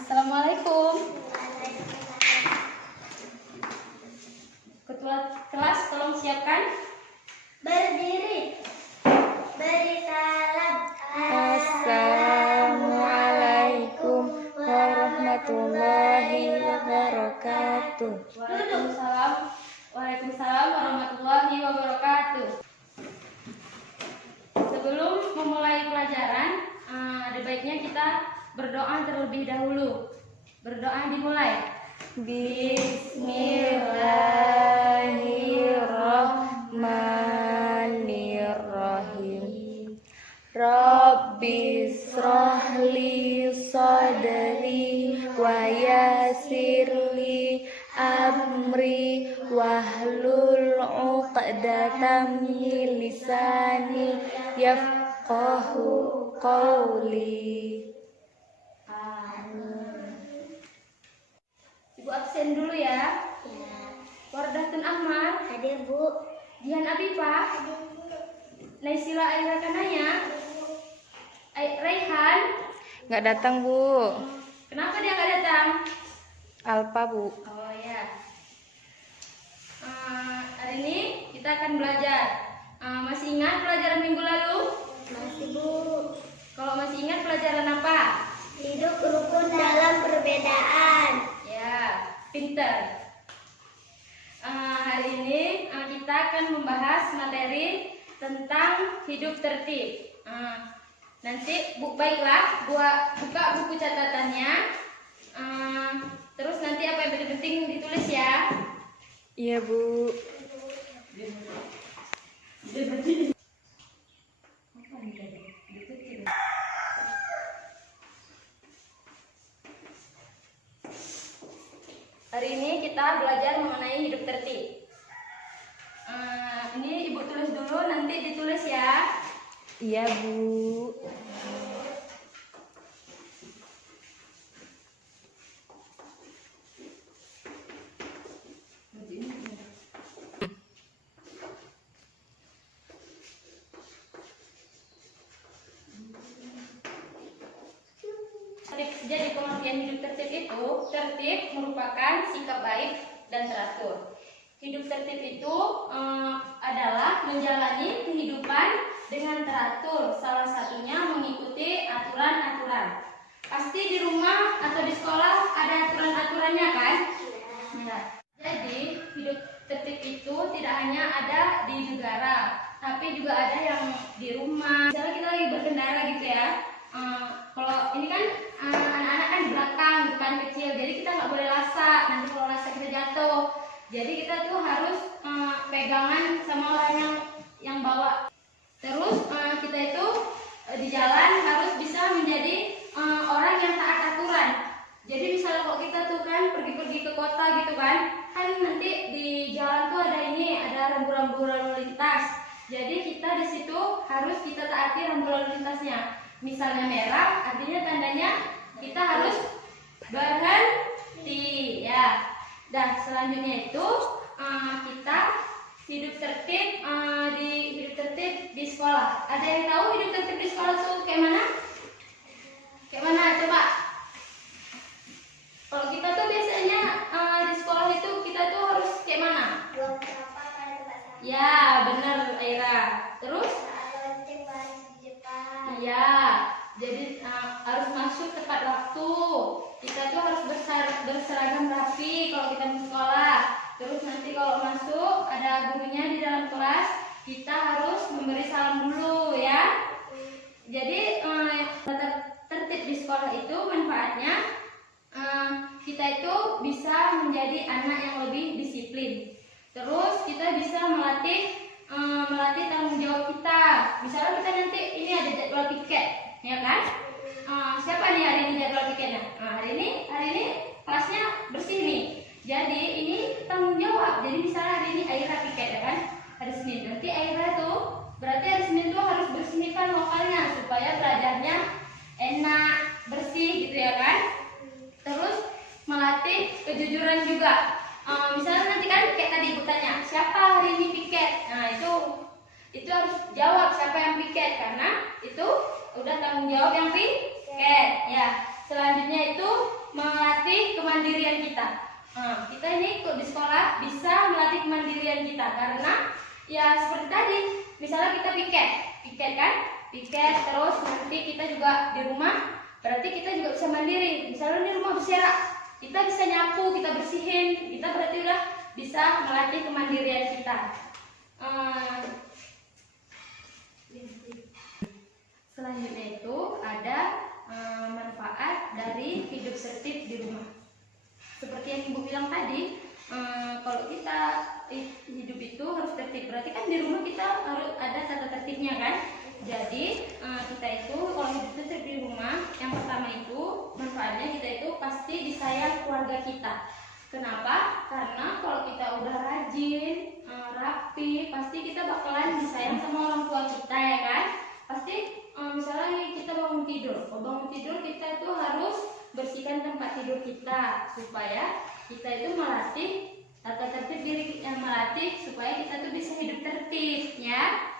Assalamualaikum. Ketua kelas tolong siapkan. Berdiri. Beri salam. Assalamualaikum warahmatullahi wabarakatuh. Waalaikumsalam. Waalaikumsalam warahmatullahi wabarakatuh. Sebelum memulai pelajaran, ada baiknya kita berdoa terlebih dahulu. Berdoa dimulai. Bismillahirrahmanirrahim. Rabbishrahli sadri wa yassirli amri wahlul 'uqdatam min lisani yafqahu qawli. Ibu absen dulu ya. Wardatun Ahmad, Hadir, Bu. Jihan Abifah, Hadir, Bu. Naisila Aira Kanaya, Raihan. Nggak datang, Bu. Kenapa dia nggak datang? Alpa, Bu. Oh ya. Hari ini kita akan belajar. Masih ingat pelajaran minggu lalu? Masih, Bu. Kalau masih ingat pelajaran apa? Hidup rukun dalam perbedaan. Ya, pinter. Hari ini kita akan membahas materi tentang hidup tertib. Nanti baiklah buka buku catatannya. Terus nanti apa yang penting ditulis ya. Iya, Bu. Hari ini kita belajar mengenai hidup tertib. Ini Ibu tulis dulu, nanti ditulis ya. Iya, Bu. Jadi pengertian hidup tertib itu, tertib merupakan sikap baik dan teratur. Hidup tertib itu adalah menjalani kehidupan dengan teratur, salah satunya mengikuti aturan-aturan. Pasti di rumah atau di sekolah ada aturan-aturannya kan? Ya. Jadi hidup tertib itu tidak hanya ada di negara, tapi juga ada yang di rumah. Misalnya kita lagi berkendara gitu ya. Kalau ini kan anak-anak kan di belakang, depan kecil, jadi kita nggak boleh lasak. Nanti kalau lasak kita jatuh. Jadi kita tuh harus pegangan sama orang yang bawa. Terus kita itu di jalan harus bisa menjadi orang yang taat aturan. Jadi misalnya kalau kita tuh kan pergi-pergi ke kota gitu kan nanti di jalan tuh ada rambu-rambu lalu lintas. Jadi kita di situ harus kita taati rambu lalu lintasnya. Misalnya merah, artinya tandanya kita harus berhenti ya. Dan selanjutnya itu kita hidup tertib di sekolah. Ada yang tahu hidup tertib di sekolah tuh kayak mana? Kayak mana coba? Kalau kita tuh biasanya di sekolah itu kita tuh harus kayak mana? Buang sampah pada tempat sampah. Ya, benar Aira. Terus? Lonceng baris di depan. Iya, jadi harus masuk tepat waktu. Kita tuh harus berseragam rapi kalau kita mau sekolah. Terus nanti kalau masuk ada gurunya di dalam kelas, kita harus memberi salam dulu ya. Jadi tertib di sekolah itu manfaatnya kita itu bisa menjadi anak yang lebih disiplin. Terus kita bisa melatih tanggung jawab kita. Misalnya kita nanti ini ada jadwal piket, ya kan? Siapa nih hari ini jadwal piketnya? Hari ini kelasnya bersih nih. Jadi ini tanggung jawab. Jadi misalnya hari ini Aira piket, ya kan? Hari Senin. Nanti Aira tuh berarti hari Senin tuh harus bersihkan lokalnya supaya belajarnya enak, bersih gitu ya kan? Terus melatih kejujuran juga. Misalnya nanti kan kayak tadi Ibu tanya, siapa hari ini piket? Nah itu harus jawab siapa yang piket, karena itu udah tanggung jawab yang piket ya. Selanjutnya itu melatih kemandirian kita. Kita ini kok di sekolah bisa melatih kemandirian kita karena ya seperti tadi, misalnya kita piket kan, piket terus nanti kita juga di rumah, berarti kita juga bisa mandiri. Misalnya di rumah berserak, kita bisa nyapu, kita bersihin, kita berarti udah bisa melatih kemandirian kita. Selanjutnya itu ada manfaat dari hidup tertib di rumah. Seperti yang Ibu bilang tadi, kalau kita hidup itu harus tertib, berarti kan di rumah kita harus ada tata tertibnya kan. Jadi kita itu kalau hidup tertib di rumah, yang pertama itu manfaatnya kita itu pasti disayang keluarga kita. Kenapa? Karena kalau kita udah rajin, rapi, pasti kita bakalan disayang sama orang tua kita ya kan. Pasti misalnya nih kita bangun tidur kita itu harus bersihkan tempat tidur kita supaya kita itu melatih tata tertib diri kita, melatih supaya kita tuh bisa hidup tertib ya.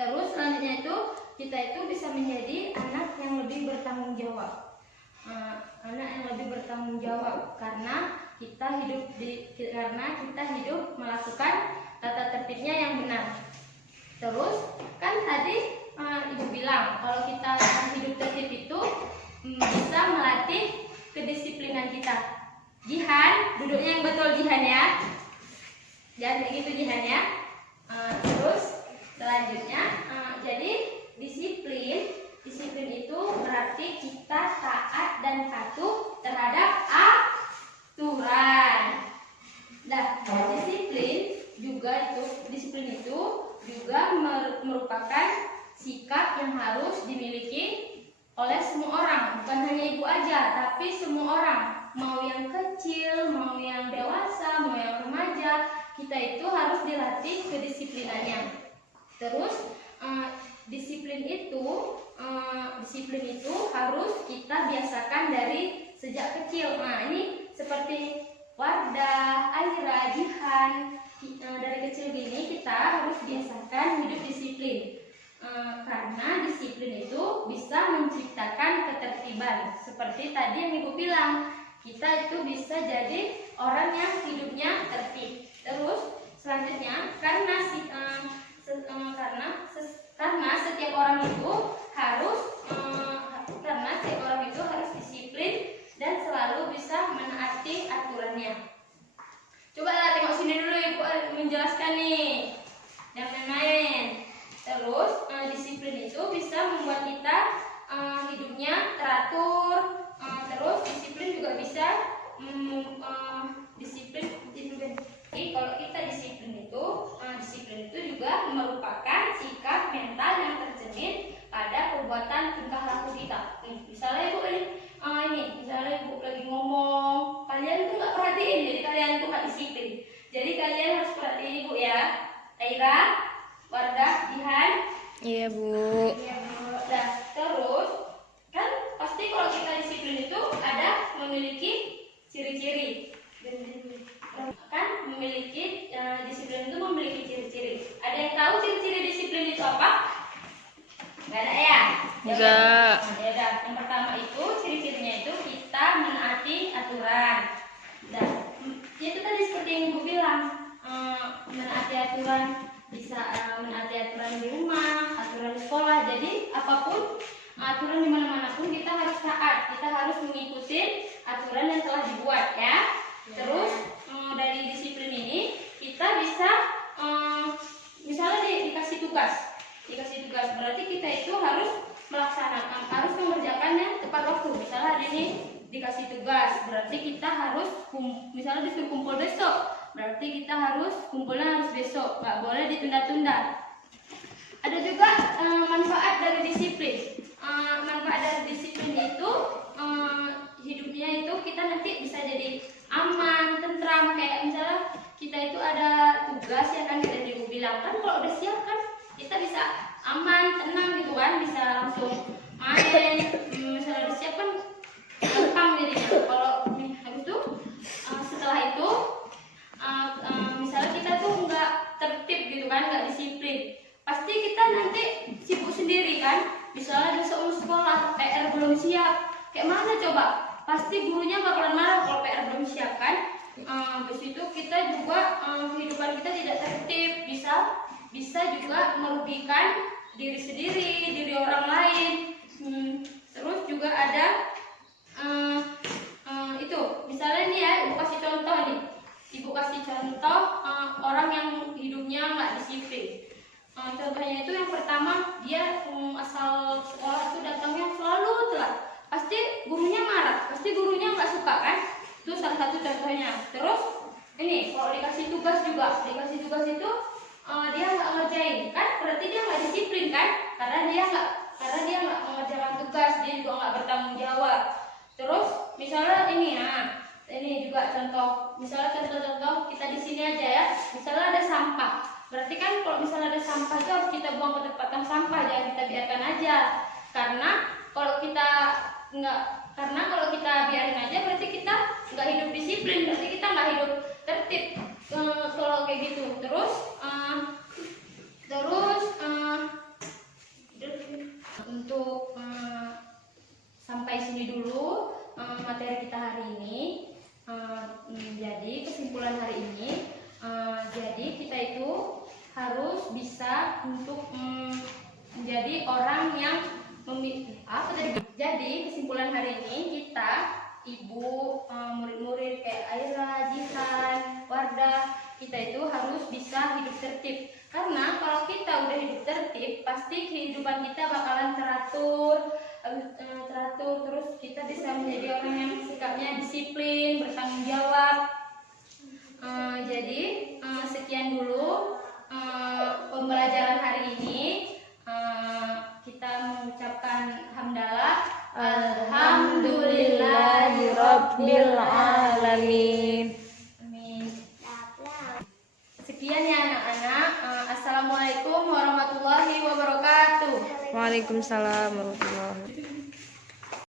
Terus selanjutnya itu kita itu bisa menjadi anak yang lebih bertanggung jawab. Anak yang lebih bertanggung jawab karena kita hidup melakukan tata tertibnya yang benar. Terus kan tadi Ibu bilang kalau kita hidup tertib itu bisa melatih kedisiplinan kita. Jihan, duduknya yang betul Jihan ya. Jangan kayak gitu Jihan ya. Terus selanjutnya jadi disiplin itu berarti kita taat dan patuh terhadap aturan. Nah, disiplin itu juga merupakan sikap yang harus dimiliki oleh semua orang, bukan hanya ibu aja, tapi semua orang, mau yang kecil, mau yang dewasa, mau yang remaja, kita itu harus dilatih kedisiplinannya. Terus disiplin itu harus kita biasakan dari sejak kecil. Nah, ini seperti Wardah, Aira, Jihan, dari kecil gini kita harus biasakan hidup disiplin. Karena disiplin itu bisa menciptakan ketertiban. Seperti tadi yang Ibu bilang, kita itu bisa jadi orang yang hidupnya tertib. Terus selanjutnya karena setiap orang itu harus disiplin dan selalu bisa menaati aturannya. Coba lah tengok sini dulu Ibu menjelaskan nih. Jangan main-main. Terus disiplin itu bisa membuat kita hidupnya teratur. Terus disiplin juga bisa disiplin. Jadi kalau kita disiplin itu juga merupakan sikap mental yang tercermin pada perbuatan tingkah laku kita. Misalnya Ibu misalnya Ibu lagi ngomong, kalian tuh nggak perhatiin, jadi kalian tuh nggak disiplin. Jadi kalian harus perhatiin Ibu ya. Aira, Wardah, Jihan. Iya Bu. Nah, terus kan pasti kalau kita disiplin itu ada memiliki ciri-ciri. Kan disiplin itu memiliki ciri-ciri. Ada yang tahu ciri-ciri disiplin itu apa? Nggak ada ya? Enggak. Ya, yang pertama itu ciri-cirinya itu kita menaati aturan. Dan itu tadi seperti yang Ibu bilang, menaati aturan bisa menaati aturan di rumah, aturan di sekolah. Jadi apapun aturan di mana-mana pun kita harus taat. Kita harus mengikuti aturan yang telah dibuat ya. Terus dari disiplin ini kita bisa misalnya dikasih tugas berarti kita itu harus mengerjakannya tepat waktu. Misalnya hari ini dikasih tugas berarti kita harus misalnya disuruh kumpul besok, berarti kita harus kumpulnya harus besok, nggak boleh ditunda-tunda. Ada juga manfaat dari disiplin. Manfaat dari disiplin itu hidupnya itu kita nanti bisa jadi aman, tentram. Kayak misalnya kita itu ada tugas ya kan, kita Ibu bilang kan kalau udah siap kan kita bisa aman, tenang gitu kan, bisa langsung main. Misalnya udah siap kan gampang jadinya. Kalau habis itu setelah itu misalnya kita tuh nggak tertib gitu kan, nggak disiplin, pasti kita nanti sibuk sendiri kan. Misalnya besok mau sekolah, PR belum siap, kayak mana coba? Pasti pasti gurunya bakalan marah kalau PR belum siapkan. Habis itu kita juga kehidupan kita tidak tertib, bisa juga merugikan diri sendiri, diri orang lain. Terus juga ada itu, misalnya nih ya, ibu kasih contoh nih. Ibu kasih contoh orang yang hidupnya nggak disiplin. Contohnya itu yang pertama, dia asal sekolah itu datangnya selalu telat. Pasti gurunya marah, pasti gurunya nggak suka kan? Itu salah satu contohnya. Terus ini kalau dikasih tugas juga, dikasih tugas itu dia nggak ngerjain, kan? Berarti dia nggak disiplin kan? Karena dia nggak mengerjakan tugas, dia juga nggak bertanggung jawab. Terus misalnya ini ini juga contoh, misalnya contoh-contoh kita di sini aja ya. Misalnya ada sampah, berarti kan kalau misalnya ada sampah itu harus kita buang ke tempat yang sampah, jangan kita biarkan aja. Karena kalau kita biarin aja, berarti kita nggak hidup disiplin, berarti kita nggak hidup tertib. Kalau kayak gitu, terus untuk sampai sini dulu materi kita hari ini. Jadi kesimpulan hari ini, jadi kita itu harus bisa untuk menjadi orang yang Jadi kesimpulan hari ini, kita, ibu, murid-murid kayak Aira, Jihan, Wardah, kita itu harus bisa hidup tertib. Karena kalau kita udah hidup tertib, pasti kehidupan kita bakalan teratur, terus kita bisa menjadi orang yang sikapnya disiplin, bertanggung jawab. Jadi sekian dulu pembelajaran hari ini. Kita mengucapkan hamdalah, Alhamdulillahirabbil alamin. Amin. Sekian ya anak-anak. Assalamualaikum warahmatullahi wabarakatuh. Waalaikumsalam warahmatullahi wabarakatuh.